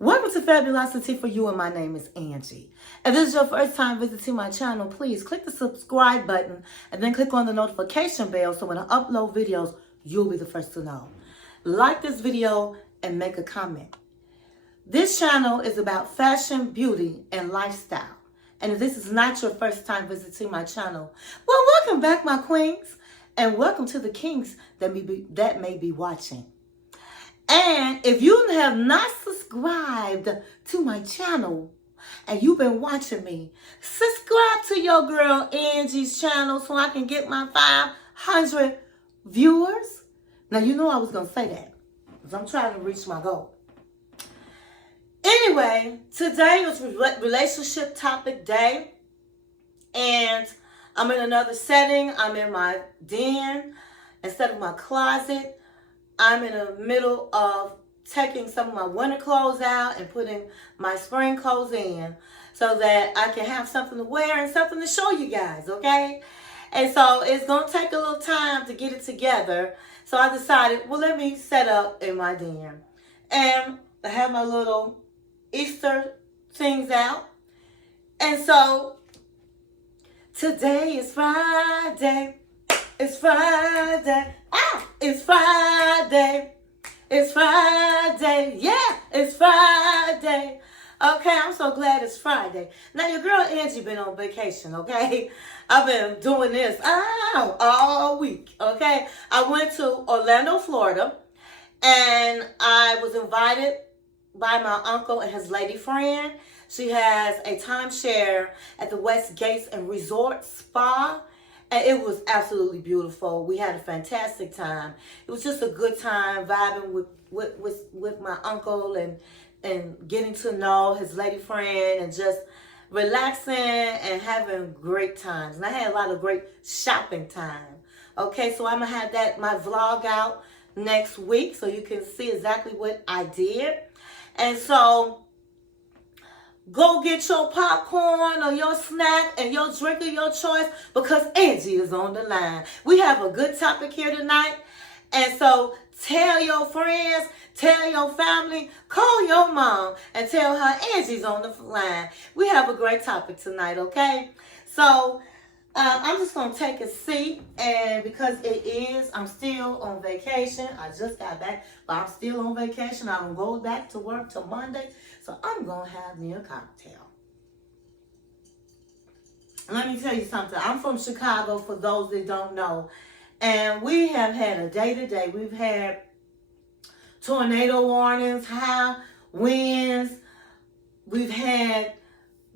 Welcome to Fabulosity For You, and my name is Angie. If this is your first time visiting my channel, please click the subscribe button and then click on the notification bell so when I upload videos, you'll be the first to know. Like this video and make a comment. This channel is about fashion, beauty, and lifestyle. And if this is not your first time visiting my channel, well, welcome back, my queens, and welcome to the kings that may be watching. And if you have not subscribed to my channel and you've been watching me, subscribe to your girl Angie's channel so I can get my 500 viewers. Now, you know I was going to say that because I'm trying to reach my goal. Anyway, today is relationship topic day. And I'm in another setting. I'm in my den instead of my closet. I'm in the middle of taking some of my winter clothes out and putting my spring clothes in so that I can have something to wear and something to show you guys, okay? And so it's going to take a little time to get it together. So I decided, well, let me set up in my den. And I have my little Easter things out. And so today is Friday. It's Friday. It's Friday. It's Friday. Yeah, it's Friday. Okay, I'm so glad it's Friday. Now, your girl Angie been on vacation, okay? I've been doing this all week, okay? I went to Orlando, Florida, and I was invited by my uncle and his lady friend. She has a timeshare at the West Gates and Resort Spa. And it was absolutely beautiful. We had a fantastic time. It was just a good time vibing with my uncle and getting to know his lady friend and just relaxing and having great times. And I had a lot of great shopping time. Okay, so I'm going to have my vlog out next week so you can see exactly what I did. And so go get your popcorn or your snack and your drink of your choice because Angie is on the line. We have a good topic here tonight. And so tell your friends, tell your family, call your mom and tell her Angie's on the line. We have a great topic tonight, okay? So I'm just going to take a seat, and because I'm still on vacation. I just got back, but I'm still on vacation. I don't go back to work till Monday, so I'm going to have me a cocktail. Let me tell you something. I'm from Chicago, for those that don't know, and we have had a day-to-day. We've had tornado warnings, high winds. We've had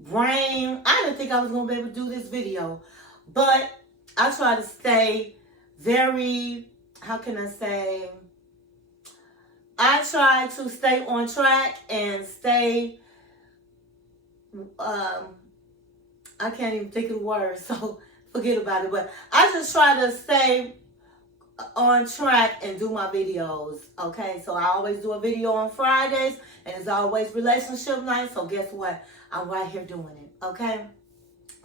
rain. I didn't think I was going to be able to do this video, but I try to stay very, how can I say, I try to stay on track and stay, I can't even think of the words, so forget about it, but I just try to stay on track and do my videos, okay? So I always do a video on Fridays, and it's always relationship night, so guess what? I'm right here doing it, okay?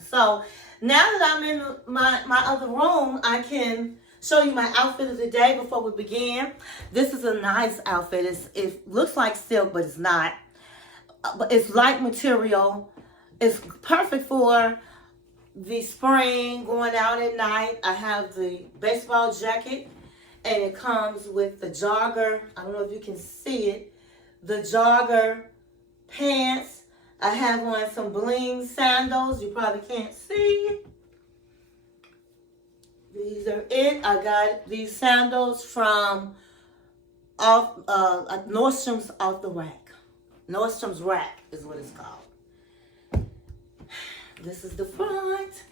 So now that I'm in my other room, I can show you my outfit of the day before we begin. This is a nice outfit. It looks like silk, but it's not. But it's light material. It's perfect for the spring, going out at night. I have the baseball jacket, and it comes with the jogger. I don't know if you can see it. The jogger pants. I have on some bling sandals. You probably can't see. These are it. I got these sandals from Nordstrom's off the rack. Nordstrom's rack is what it's called. This is the front.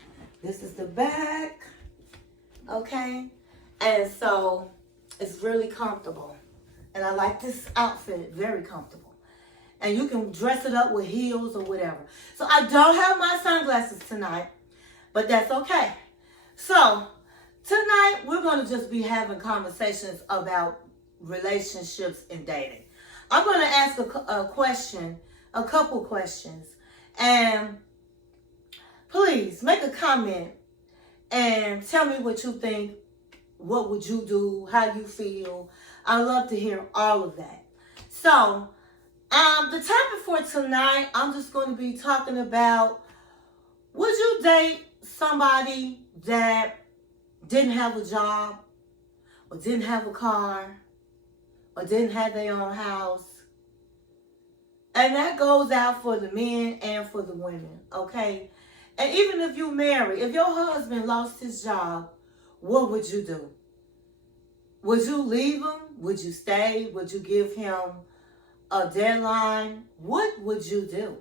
This is the back. Okay? And so it's really comfortable. And I like this outfit. Very comfortable. And you can dress it up with heels or whatever. So I don't have my sunglasses tonight, but that's okay. So tonight we're going to just be having conversations about relationships and dating. I'm going to ask a couple questions. And please make a comment and tell me what you think. What would you do? How you feel? I love to hear all of that. So The topic for tonight, I'm just going to be talking about, would you date somebody that didn't have a job, or didn't have a car, or didn't have their own house? And that goes out for the men and for the women, okay? And even if you marry, if your husband lost his job, what would you do? Would you leave him? Would you stay? Would you give him a deadline? What would you do?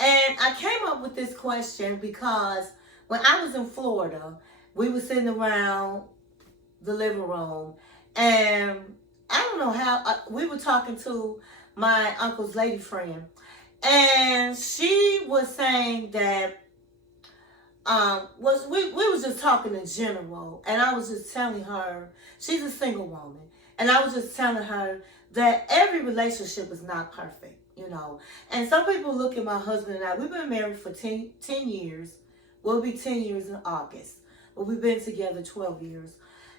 And I came up with this question because when I was in Florida, we were sitting around the living room, and I don't know how, we were talking to my uncle's lady friend, and she was saying that we was just talking in general, and I was just telling her, she's a single woman, and I was just telling her that every relationship is not perfect, you know. And some people look at my husband and I, we've been married for 10 years. We'll be 10 years in August. But we've been together 12 years.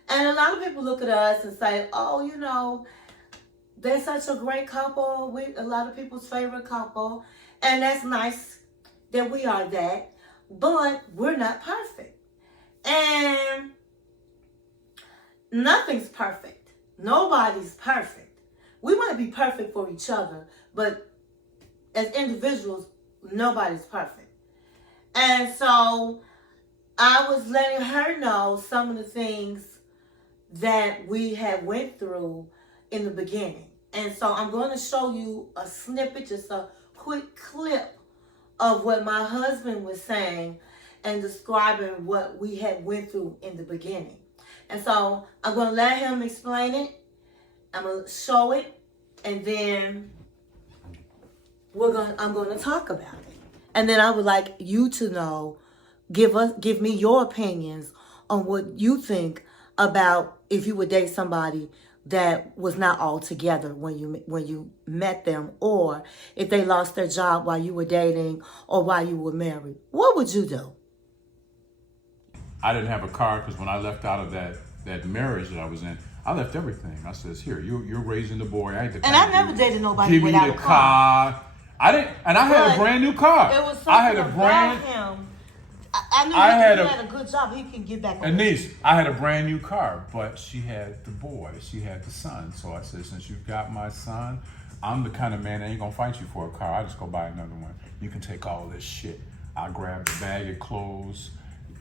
And a lot of people look at us and say, oh, you know, they're such a great couple. A lot of people's favorite couple. And that's nice that we are that. But we're not perfect. And nothing's perfect. Nobody's perfect. We might be perfect for each other, but as individuals, nobody's perfect. And so I was letting her know some of the things that we had went through in the beginning. And so I'm going to show you a snippet, just a quick clip of what my husband was saying and describing what we had went through in the beginning. And so I'm going to let him explain it. I'm going to show it, and then I'm going to talk about it. And then I would like you to know, give me your opinions on what you think about if you would date somebody that was not all together when you met them, or if they lost their job while you were dating or while you were married. What would you do? I didn't have a car because when I left out of that marriage that I was in, I left everything. I says, here, you're raising the boy. I never dated nobody without a car. I didn't, and I had a brand new car. It was something I had him. I knew he had a good job. He can get back on. And niece, I had a brand new car, but she had the boy. She had the son. So I said, since you've got my son, I'm the kind of man that ain't gonna fight you for a car. I just go buy another one. You can take all this shit. I grabbed a bag of clothes,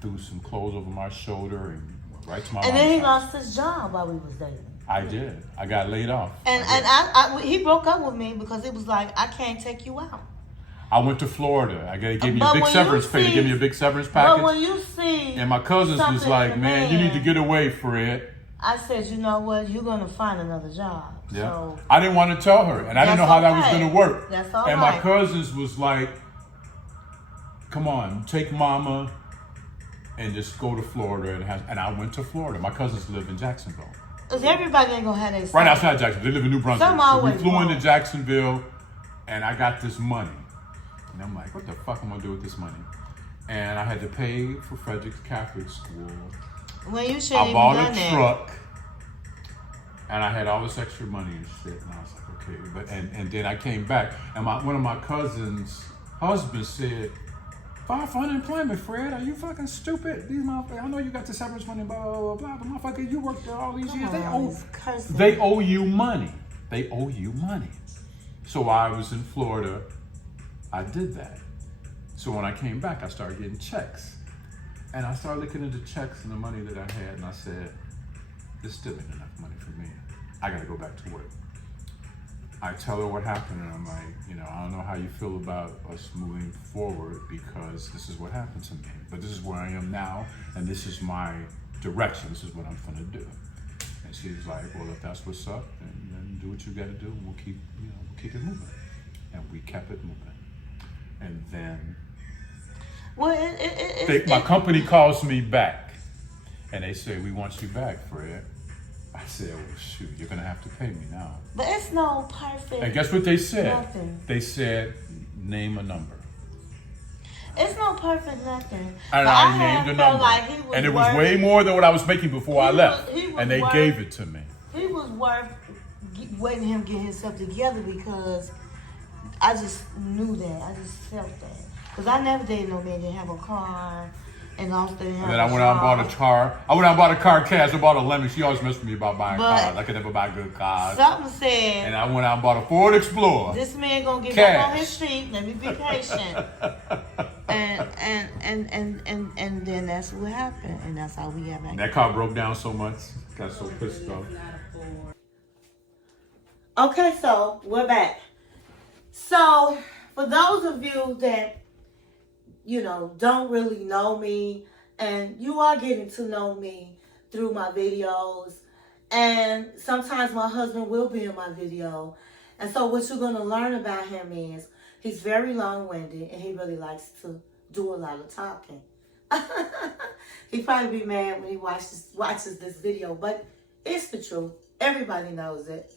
threw some clothes over my shoulder, and went right to my And then he lost his job while we was dating. I did. I got laid off. And he broke up with me because it was like, I can't take you out. I went to Florida. I gave me a big severance pay. They gave me a big severance package. But when you see, and my cousins was like, man, you need to get away, Fred. I said, you know what? You're going to find another job. Yeah. So I didn't want to tell her, and I didn't know how that was going to work. That's all and my cousins was like, come on, take mama and just go to Florida. And I went to Florida. My cousins live in Jacksonville. Because everybody ain't going to have their right outside Jacksonville. They live in New Brunswick. So we flew into Jacksonville, and I got this money. And I'm like, what the fuck am I going to do with this money? And I had to pay for Frederick's Catholic School. Well, you should I bought a truck, and I had all this extra money and shit. And I was like, okay. But and then I came back, and one of my cousins' husbands said, file for unemployment, Fred. Are you fucking stupid? These motherfuckers, I know you got the severance money, blah, blah, blah, blah. But motherfucker, you worked there all these years. They owe you money. They owe you money. So while I was in Florida, I did that. So when I came back, I started getting checks. And I started looking at the checks and the money that I had, and I said, this still ain't enough money for me. I gotta go back to work. I tell her what happened, and I'm like, I don't know how you feel about us moving forward, because this is what happened to me. But this is where I am now, and this is my direction. This is what I'm gonna do. And she was like, well, if that's what's up, then do what you gotta do, and we'll keep it moving. And we kept it moving. And then my company calls me back, and they say, we want you back, Fred. I said, well, shoot, you're going to have to pay me now. But it's no perfect. And guess what they said? Nothing. They said, name a number. It's no perfect nothing. And I named a number. Like and it was way more than what I was making before I left. And they gave it to me. He was worth waiting him get himself together because I just knew that. I just felt that. Because I never dated no man that didn't have a car and also didn't have And then I a went out and bought a job. car. I went out and bought a car cash. I bought a Lemon. She always messed with me about buying But cars. I could never buy good cars. Something said, And I went out and bought a Ford Explorer. this man gonna get Cash. back on his feet. Let me be patient. and then that's what happened. And that's how we got back. That car broke down so much. Got so pissed off. Okay, so we're back. So for those of you that, don't really know me, and you are getting to know me through my videos, and sometimes my husband will be in my video. And so what you're going to learn about him is he's very long-winded, and he really likes to do a lot of talking. He'd probably be mad when he watches this video, but it's the truth. Everybody knows it.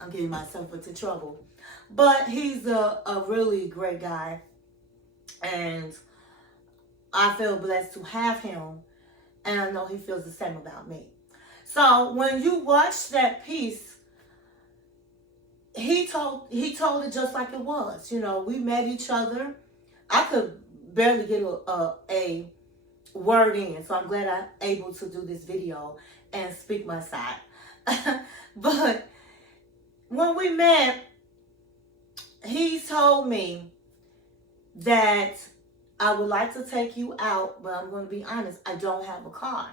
I'm getting myself into trouble. But he's a really great guy. And I feel blessed to have him. And I know he feels the same about me. So when you watch that piece, he told it just like it was. We met each other. I could barely get a word in. So I'm glad I'm able to do this video and speak my side. But when we met, he told me that I would like to take you out, but I'm going to be honest, I don't have a car.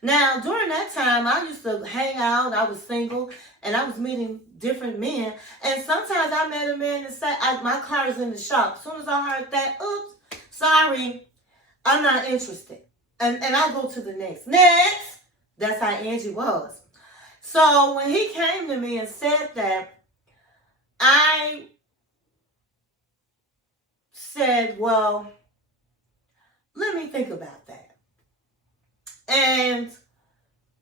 Now, during that time, I used to hang out. I was single, and I was meeting different men. And sometimes I met a man and said, my car is in the shop. As soon as I heard that, oops, sorry, I'm not interested. And I'll go to the next. Next! That's how Angie was. So when he came to me and said that, I said, well, let me think about that. And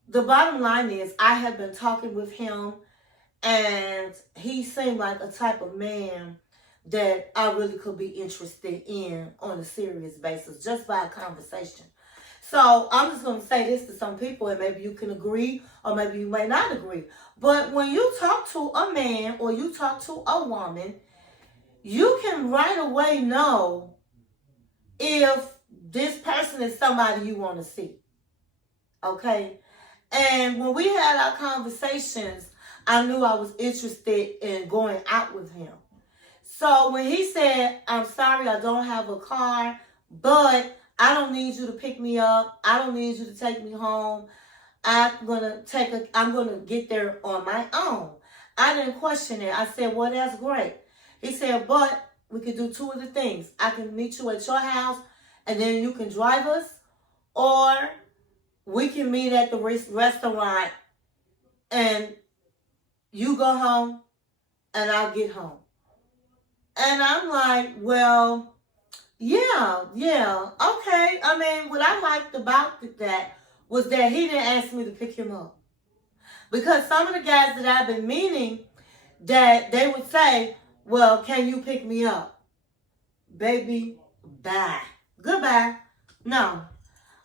the bottom line is I have been talking with him, and he seemed like a type of man that I really could be interested in on a serious basis, just by a conversation. So I'm just going to say this to some people, and maybe you can agree or maybe you may not agree. But when you talk to a man or you talk to a woman, you can right away know if this person is somebody you want to see. Okay? And when we had our conversations, I knew I was interested in going out with him. So when he said, I'm sorry, I don't have a car, but I don't need you to pick me up. I don't need you to take me home. I'm gonna get there on my own. I didn't question it. I said, well, that's great. He said, but we could do two of the things. I can meet you at your house, and then you can drive us, or we can meet at the restaurant, and you go home, and I'll get home. And I'm like, well, yeah, okay. I mean, what I liked about that was that he didn't ask me to pick him up. Because some of the guys that I've been meeting, that they would say, well, can you pick me up? Baby, bye. Goodbye. No.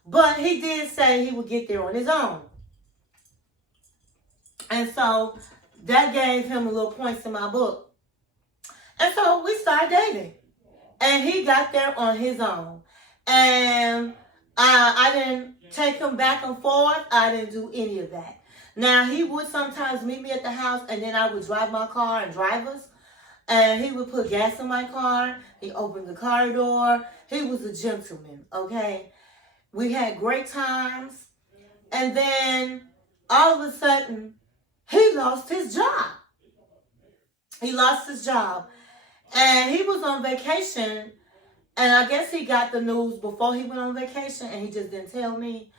But he did say he would get there on his own. And so that gave him a little points in my book. And so we started dating. And he got there on his own. And I didn't take him back and forth. I didn't do any of that. Now, he would sometimes meet me at the house, and then I would drive my car and drive us. And he would put gas in my car. He opened the car door. He was a gentleman, okay? We had great times. And then all of a sudden, he lost his job. He lost his job. And he was on vacation. And I guess he got the news before he went on vacation, and he just didn't tell me.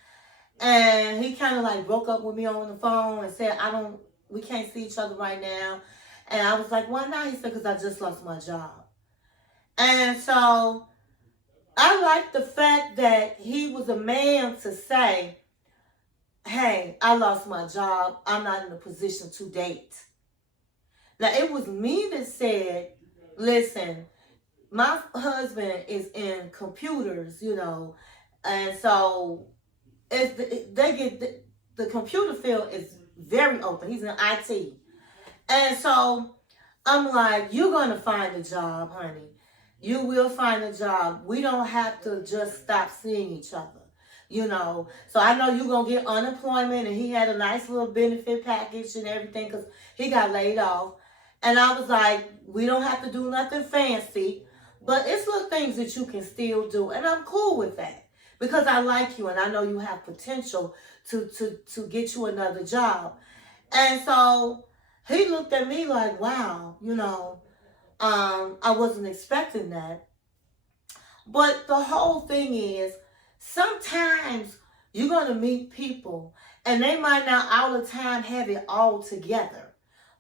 And he kind of like broke up with me on the phone and said, we can't see each other right now. And I was like, why not? He said, because I just lost my job. And so I like the fact that he was a man to say, hey, I lost my job. I'm not in a position to date. Now, it was me that said, listen, my husband is in computers, and so the computer field is very open. He's in IT. And so I'm like, you're going to find a job, honey. You will find a job. We don't have to just stop seeing each other, you know. So I know you're going to get unemployment, and he had a nice little benefit package and everything because he got laid off. And I was like, we don't have to do nothing fancy, but it's little things that you can still do. And I'm cool with that because I like you and I know you have potential to get you another job. And so he looked at me like, wow, you know, I wasn't expecting that. But the whole thing is, sometimes you're going to meet people and they might not all the time have it all together.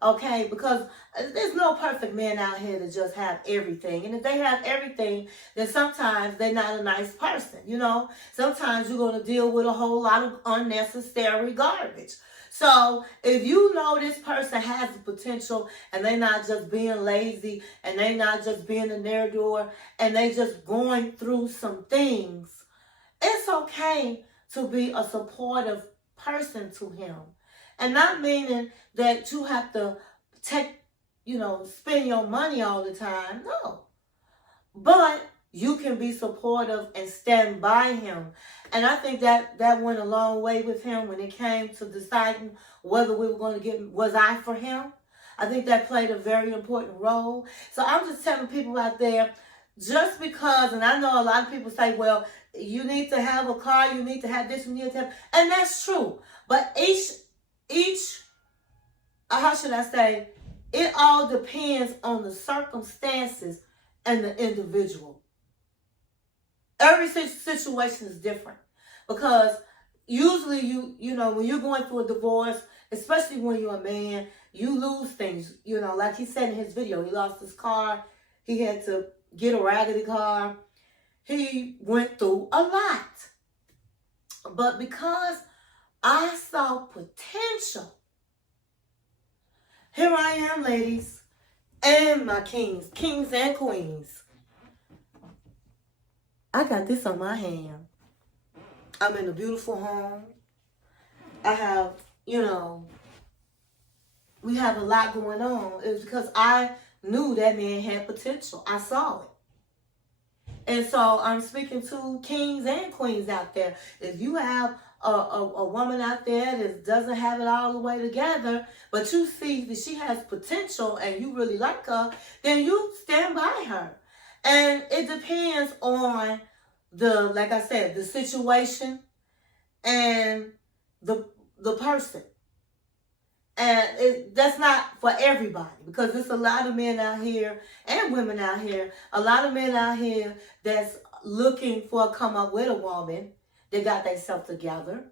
Okay, because there's no perfect man out here to just have everything. And if they have everything, then sometimes they're not a nice person, you know. Sometimes you're going to deal with a whole lot of unnecessary garbage. So if you know this person has the potential and they're not just being lazy and they're not just being a ne'er-do-well and they just going through some things, it's okay to be a supportive person to him. And not meaning that you have to spend your money all the time. No. But you can be supportive and stand by him. And I think that went a long way with him when it came to deciding whether we were going to was I for him. I think that played a very important role. So I'm just telling people out there, just because, and I know a lot of people say, well, you need to have a car, you need to have this, you need to have, and that's true. But how should I say, it all depends on the circumstances and the individual. Every situation is different because usually you know, when you're going through a divorce, especially when you're a man, you lose things. You know, like he said in his video, he lost his car. He had to get a raggedy car. He went through a lot. But because I saw potential, here I am, ladies, and my kings and queens. I got this on my hand. I'm in a beautiful home. I have, you know, we have a lot going on. It's because I knew that man had potential. I saw it. And so I'm speaking to kings and queens out there. If you have a woman out there that doesn't have it all the way together, but you see that she has potential and you really like her, then you stand by her. And it depends on like I said, the situation and the person. And that's not for everybody, because there's a lot of men out here and women out here, a lot of men out here that's looking for a come up with a woman that got themselves together.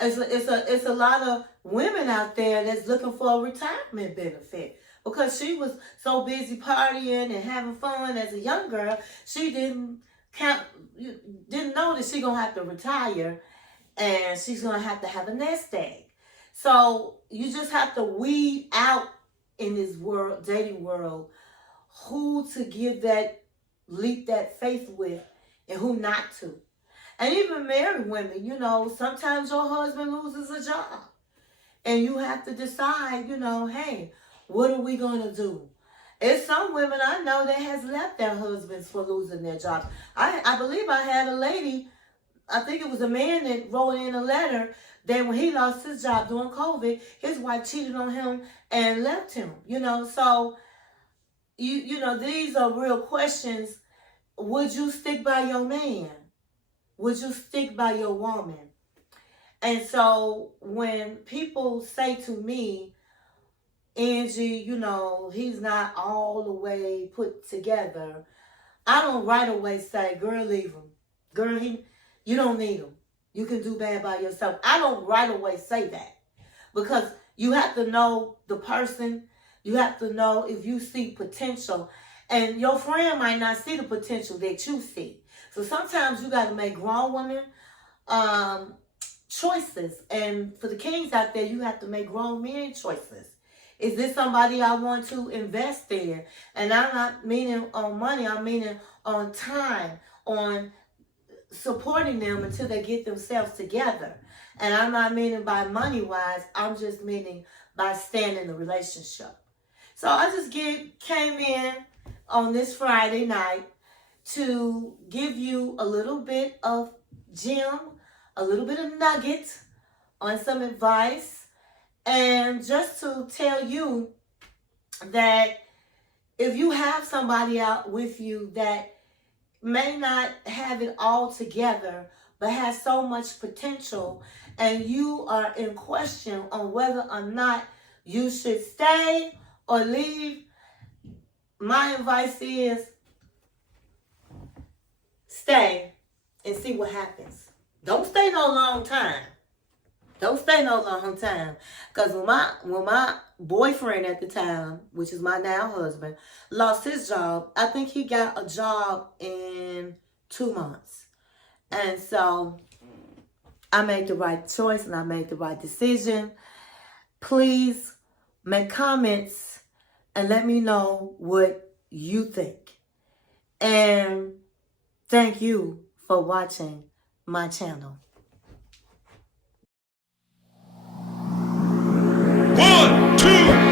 It's a lot of women out there that's looking for a retirement benefit because she was so busy partying and having fun as a young girl, she didn't know that she's gonna have to retire and she's gonna have to have a nest egg. So you just have to weed out in this world, dating world, who to give that leap, that faith with, and who not to. And even married women, you know, sometimes your husband loses a job. And you have to decide, you know, hey, what are we going to do? There's some women I know that has left their husbands for losing their jobs. I believe I had a lady, I think it was a man that wrote in a letter that when he lost his job during COVID, his wife cheated on him and left him, you know. So, you know, these are real questions. Would you stick by your man? Would you stick by your woman? And so when people say to me, Angie, you know, he's not all the way put together, I don't right away say, girl, leave him. Girl, you don't need him. You can do bad by yourself. I don't right away say that because you have to know the person. You have to know if you see potential, and your friend might not see the potential that you see. So sometimes you got to make grown women choices. And for the kings out there, you have to make grown men choices. Is this somebody I want to invest in? And I'm not meaning on money. I'm meaning on time, on supporting them until they get themselves together. And I'm not meaning by money-wise. I'm just meaning by staying in the relationship. So I just came in on this Friday night to give you a little bit of gem, a little bit of nugget on some advice, and just to tell you that if you have somebody out with you that may not have it all together, but has so much potential, and you are in question on whether or not you should stay or leave, my advice is stay and see what happens. Don't stay no long time. Don't stay no long time. Because when my boyfriend at the time, which is my now husband, lost his job, I think he got a job in 2 months. And so I made the right choice and I made the right decision. Please make comments and let me know what you think. And thank you for watching my channel. 1, 2